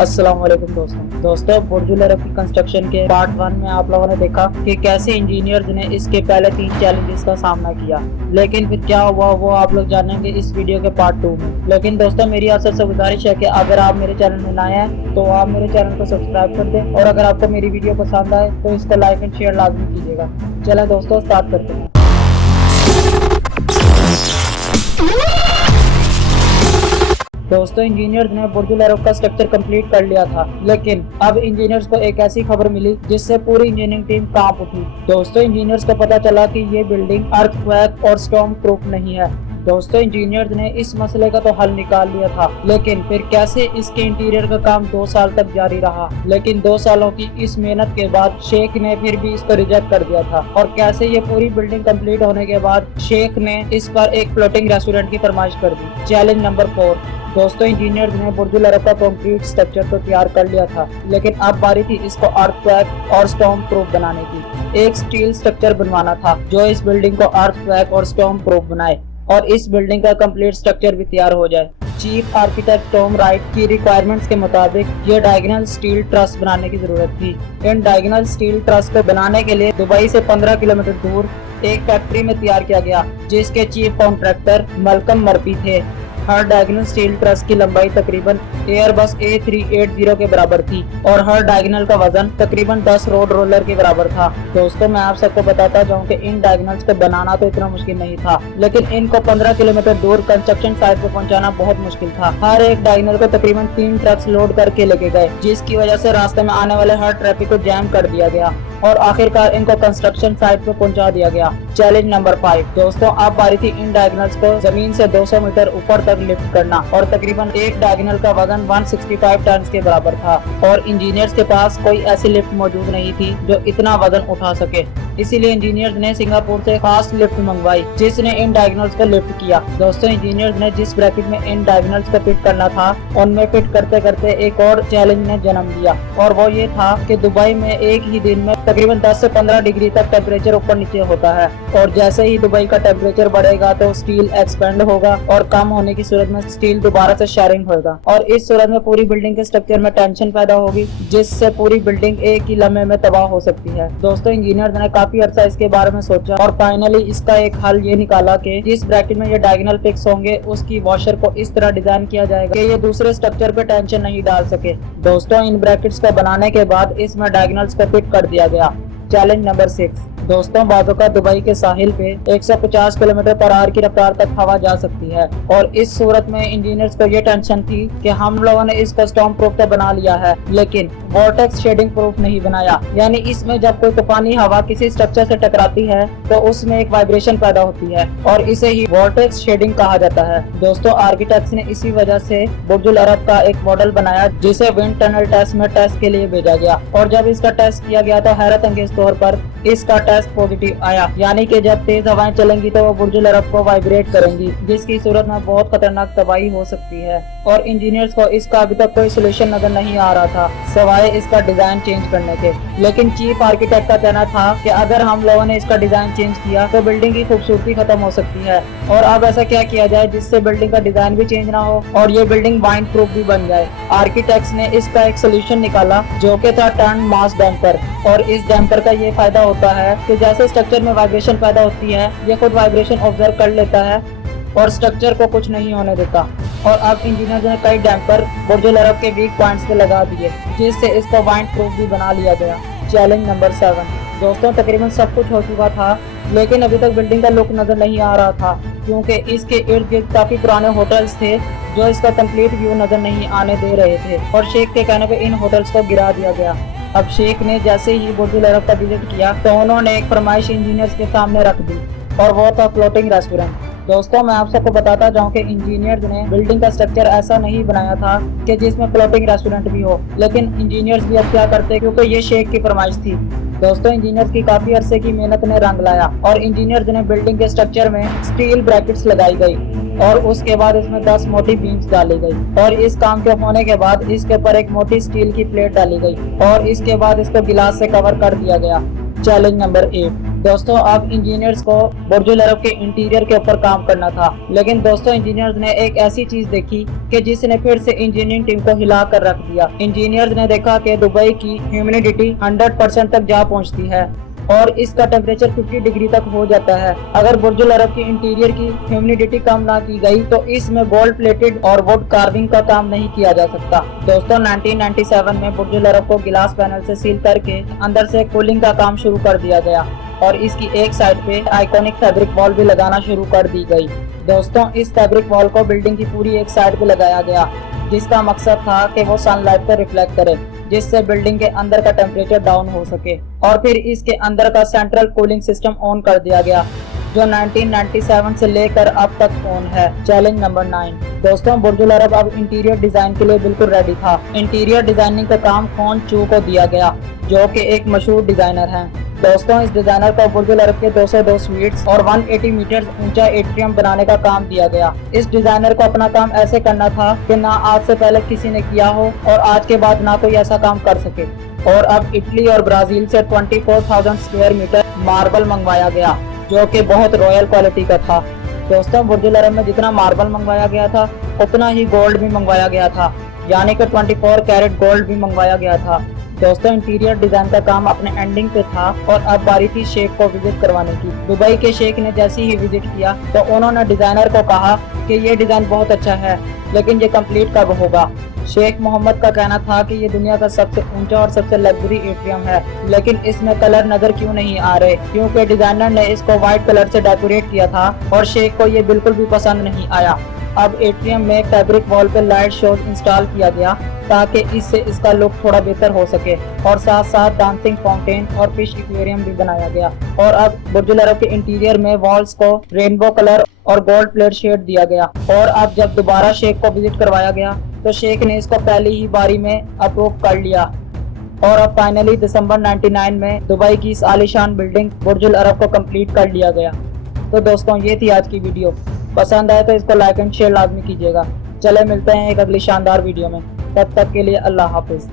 अस्सलाम वालेकुम दोस्तों बुर्जुल अरब की कंस्ट्रक्शन के पार्ट 1 में आप लोगों ने देखा कि कैसे इंजीनियर्स ने इसके पहले 3 चैलेंजेस का सामना किया, लेकिन फिर क्या हुआ वो आप लोग जानेंगे इस वीडियो के पार्ट 2 में। लेकिन दोस्तों मेरी आप सबसे गुजारिश है कि अगर आप मेरे चैनल में नए हैं तो आप मेरे चैनल को सब्सक्राइब कर दें, और अगर आपको मेरी वीडियो पसंद आए तो इसको लाइक एंड शेयर लाजमी कीजिएगा। चलें दोस्तों स्टार्ट करते हैं। दोस्तों इंजीनियर्स ने बुर्जुल अरब का स्ट्रक्चर कंप्लीट कर लिया था, लेकिन अब इंजीनियर्स को एक ऐसी खबर मिली जिससे पूरी इंजीनियरिंग टीम कांप उठी। दोस्तों इंजीनियर्स को पता चला कि ये बिल्डिंग अर्थक्वेक और स्टॉर्म प्रूफ नहीं है। दोस्तों इंजीनियर्स ने इस मसले का तो हल निकाल लिया था, लेकिन फिर कैसे इसके इंटीरियर का काम 2 साल तक जारी रहा। लेकिन 2 सालों की इस मेहनत के बाद शेख ने फिर भी इसको रिजेक्ट कर दिया था, और कैसे ये पूरी बिल्डिंग कंप्लीट होने के बाद शेख ने इस पर एक फ्लोटिंग रेस्टोरेंट की फरमाइश कर दी। Challenge number 4। दोस्तों इंजीनियर्स ने बुर्जुल अरब का कंक्रीट स्ट्रक्चर तो तैयार कर लिया था, लेकिन अब बारी थी इसको अर्थक्वेक और स्टॉर्म प्रूफ बनाने की। एक स्टील स्ट्रक्चर बनवाना था जो इस बिल्डिंग को अर्थक्वेक और स्टॉर्म प्रूफ बनाए और इस बिल्डिंग का कंप्लीट स्ट्रक्चर भी तैयार हो जाए। चीफ आर्किटेक्ट टॉम राइट की रिक्वायरमेंट्स के मुताबिक ये डायगोनल स्टील ट्रस बनाने की जरूरत थी। इन डायगोनल स्टील ट्रस को बनाने के लिए दुबई से 15 किलोमीटर दूर एक फैक्ट्री में तैयार किया गया, जिसके चीफ कॉन्ट्रैक्टर मलकम मर्फी थे। हर डायगोनल स्टील ट्रस की लंबाई तकरीबन एयरबस A380 के बराबर थी और हर डायगोनल का वजन तकरीबन 10 रोड रोलर के बराबर था। दोस्तों मैं आप सबको बताता जाऊं कि इन डायगोनल्स को बनाना तो इतना मुश्किल नहीं था, लेकिन इनको 15 किलोमीटर दूर कंस्ट्रक्शन साइट पर पहुंचाना बहुत मुश्किल था। हर एक डायगोनल को तकरीबन 3 ट्रक्स लोड करके लेके गए, जिसकी वजह से रास्ते में आने वाले हर ट्रैफिक को जैम कर दिया गया और आखिरकार इनको कंस्ट्रक्शन साइट पर पहुंचा दिया गया। Challenge number 5। दोस्तों अब बारी थी इन डायगोनल्स को जमीन से 200 मीटर ऊपर तक लिफ्ट करना, और तकरीबन एक डायगोनल का वजन 165 टन के बराबर था, और इंजीनियर्स के पास कोई ऐसी लिफ्ट मौजूद नहीं थी जो इतना वजन उठा सके। इसीलिए इंजीनियर्स ने सिंगापुर से खास लिफ्ट मंगवाई, जिसने इन डायगोनल्स को लिफ्ट किया। दोस्तों इंजीनियर्स ने जिस ब्रैकेट में इन डायगोनल्स को फिट करना था, उनमें फिट करते करते एक और चैलेंज ने जन्म लिया, और वो ये था कि दुबई में एक ही दिन में तकरीबन 10 से 15 डिग्री तक टेम्परेचर ऊपर नीचे होता है, और जैसे ही दुबई का टेम्परेचर बढ़ेगा तो स्टील एक्सपेंड होगा, और कम होने की सूरत में स्टील दोबारा से शेयरिंग होगा, और इस सूरत में पूरी बिल्डिंग के स्ट्रक्चर में टेंशन पैदा होगी, जिससे पूरी बिल्डिंग एक ही लम्हे में तबाह हो सकती है। दोस्तों इंजीनियर ने काफी अरसा इसके बारे में सोचा, और फाइनली इसका एक हल ये निकाला कि जिस ब्रैकेट में ये डायगोनल फिक्स होंगे उसकी वॉशर को इस तरह डिजाइन किया जाएगा कि ये दूसरे स्ट्रक्चर पे टेंशन नहीं डाल सके। दोस्तों इन ब्रैकेट्स को बनाने के बाद इसमें डायगोनल्स को फिट कर दिया गया। Challenge number 6। दोस्तों बाज़ दुबई के साहिल पे 150 किलोमीटर पर आवर की रफ्तार तक हवा जा सकती है, और इस सूरत में इंजीनियर्स को ये टेंशन थी कि हम लोगों ने इसको स्टॉर्म प्रूफ तो बना लिया है, लेकिन वॉर्टेक्स शेडिंग प्रूफ नहीं बनाया। यानी इसमें जब कोई तूफानी हवा किसी स्ट्रक्चर से टकराती है तो उसमें एक वाइब्रेशन पैदा होती है, और इसे ही वॉर्टेक्स शेडिंग कहा जाता है। दोस्तों आर्किटेक्ट्स ने इसी वजह से बुर्जुल अरब का एक मॉडल बनाया, जिसे विंड टनल टेस्ट में टेस्ट के लिए भेजा गया, और जब इसका टेस्ट किया गया तो हैरत अंगेज तौर पर इसका टेस्ट पॉजिटिव आया। यानी कि जब तेज हवाएं चलेंगी तो वो बुर्जुल अरब को वाइब्रेट करेंगी, जिसकी सूरत में बहुत खतरनाक तबाही हो सकती है, और इंजीनियर्स को इसका अभी तक कोई सोल्यूशन नजर नहीं आ रहा था सवाए इसका डिजाइन चेंज करने के। लेकिन चीफ आर्किटेक्ट का कहना था कि अगर हम लोगों ने इसका डिजाइन चेंज किया तो बिल्डिंग की खूबसूरती खत्म हो सकती है, और अब ऐसा क्या किया जाए जिससे बिल्डिंग का डिजाइन भी चेंज ना हो और ये बिल्डिंग वाइंड प्रूफ भी बन जाए। आर्किटेक्ट्स ने इसका एक सोल्यूशन निकाला जो कि था टर्न मास डैम्पर, और इस डैम्पर का ये फायदा होता है कि जैसे स्ट्रक्चर में वाइब्रेशन पैदा होती है, ये खुद वाइब्रेशन ऑब्जर्व कर लेता है और स्ट्रक्चर को कुछ नहीं होने देता। और अब इंजीनियर ने कई डैम्पर बुर्जुल अरब के वीक पॉइंट्स पे लगा दिए, जिससे इसको वाइंड प्रूफ भी बना लिया गया। Challenge number 7। दोस्तों तकरीबन सब कुछ हो चुका था, लेकिन अभी तक बिल्डिंग का लुक नजर नहीं आ रहा था, क्योंकि इसके इर्द गिर्द काफी पुराने होटल्स थे जो इसका कंप्लीट व्यू नजर नहीं आने दे रहे थे, और शेख के कहने पे इन होटल्स को गिरा दिया गया। अब शेख ने जैसे ही बुर्जुल अरब का विजिट किया तो उन्होंने एक फरमाइश इंजीनियर्स के सामने रख दी, और वो था फ्लोटिंग रेस्टोरेंट। दोस्तों मैं आप सबको बताता जाऊं कि इंजीनियर्स ने बिल्डिंग का स्ट्रक्चर ऐसा नहीं बनाया था कि जिसमें फ्लोटिंग रेस्टोरेंट भी हो, लेकिन इंजीनियर्स भी अब क्या करते क्योंकि ये शेख की फरमाइश थी। दोस्तों इंजीनियर्स की काफी अरसे की मेहनत ने रंग लाया, और इंजीनियर्स ने बिल्डिंग के स्ट्रक्चर में स्टील ब्रैकेट्स लगाई गई, और उसके बाद इसमें 10 मोटी बीम्स डाली गई, और इस काम के होने के बाद इसके ऊपर एक मोटी स्टील की प्लेट डाली गई, और इसके बाद इसको गिलास से कवर कर दिया गया। Challenge number 8। दोस्तों अब इंजीनियर्स को बुर्जुल अरब के इंटीरियर के ऊपर काम करना था, लेकिन दोस्तों इंजीनियर्स ने एक ऐसी चीज देखी कि जिसने फिर से इंजीनियरिंग टीम को हिला कर रख दिया। इंजीनियर्स ने देखा कि दुबई की ह्यूमिडिटी 100% तक जा पहुंचती है और इसका टेम्परेचर 50 डिग्री तक हो जाता है। अगर बुर्जुल अरब की इंटीरियर की ह्यूमिडिटी कम ना की गई तो इसमें गोल्ड प्लेटेड और वुड कार्विंग का काम नहीं किया जा सकता। दोस्तों 1997 में बुर्जुल अरब को गिलास पैनल से सील करके अंदर से कूलिंग का काम शुरू कर दिया गया और इसकी एक साइड पे आइकॉनिक फैब्रिक वॉल भी लगाना शुरू कर दी गई। दोस्तों इस फैब्रिक वॉल को बिल्डिंग की पूरी एक साइड पे लगाया गया, जिसका मकसद था कि वो सनलाइट पर रिफ्लेक्ट करे, जिससे बिल्डिंग के अंदर का टेम्परेचर डाउन हो सके। और फिर इसके अंदर का सेंट्रल कूलिंग सिस्टम ऑन कर दिया गया, जो 1997 से लेकर अब तक ऑन है। Challenge number 9। दोस्तों बुर्जुल अरब अब इंटीरियर डिजाइन के लिए बिल्कुल रेडी था। इंटीरियर डिजाइनिंग का काम खोन चू को दिया गया, जो कि एक मशहूर डिजाइनर हैं। दोस्तों इस डिजाइनर को बुर्जुल अरब के 202 स्वीट्स और 180 मीटर ऊंचा एट्रियम बनाने का काम दिया गया। इस डिजाइनर को अपना काम ऐसे करना था कि ना आज से पहले किसी ने किया हो और आज के बाद ना कोई ऐसा काम कर सके। और अब इटली और ब्राजील से 24,000 स्क्वायर मीटर मार्बल मंगवाया गया, जो कि बहुत रॉयल क्वालिटी का था। दोस्तों बुर्जुल अरब में जितना मार्बल मंगवाया गया था उतना ही गोल्ड भी मंगवाया गया था, यानी कि 24 कैरेट गोल्ड भी मंगवाया गया था। दोस्तों इंटीरियर डिजाइन का काम अपने एंडिंग पे था और अब बारी थी शेख को विजिट करवाने की। दुबई के शेख ने जैसे ही विजिट किया तो उन्होंने डिजाइनर को कहा कि ये डिजाइन बहुत अच्छा है, लेकिन ये कंप्लीट कब होगा। शेख मोहम्मद का कहना था कि ये दुनिया का सबसे ऊंचा और सबसे लग्जरी एट्रियम है, लेकिन इसमें कलर नजर क्यों नहीं आ रहे, क्योंकि डिजाइनर ने इसको व्हाइट कलर से डेकोरेट किया था और शेख को ये बिल्कुल भी पसंद नहीं आया। अब एट्रियम में फैब्रिक वॉल पे लाइट शोज इंस्टॉल किया गया ताकि इससे इसका लुक थोड़ा बेहतर हो सके, और साथ साथ डांसिंग फाउंटेन और फिश एक्वेरियम भी बनाया गया। और अब बुर्जुल अरब के इंटीरियर में वॉल्स को रेनबो कलर और गोल्ड प्लेट शेड दिया गया। और अब जब दोबारा शेख को विजिट करवाया गया तो शेख ने इसको पहली ही बारी में अप्रूव कर लिया। और अब फाइनली दिसंबर 99 में दुबई की इस आलीशान बिल्डिंग बुर्जुल अरब को कंप्लीट कर लिया गया। तो दोस्तों ये थी आज की वीडियो। पसंद आए तो इसको लाइक एंड शेयर लाजमी कीजिएगा। चले मिलते हैं एक अगली शानदार वीडियो में, तब तक के लिए अल्लाह हाफिज।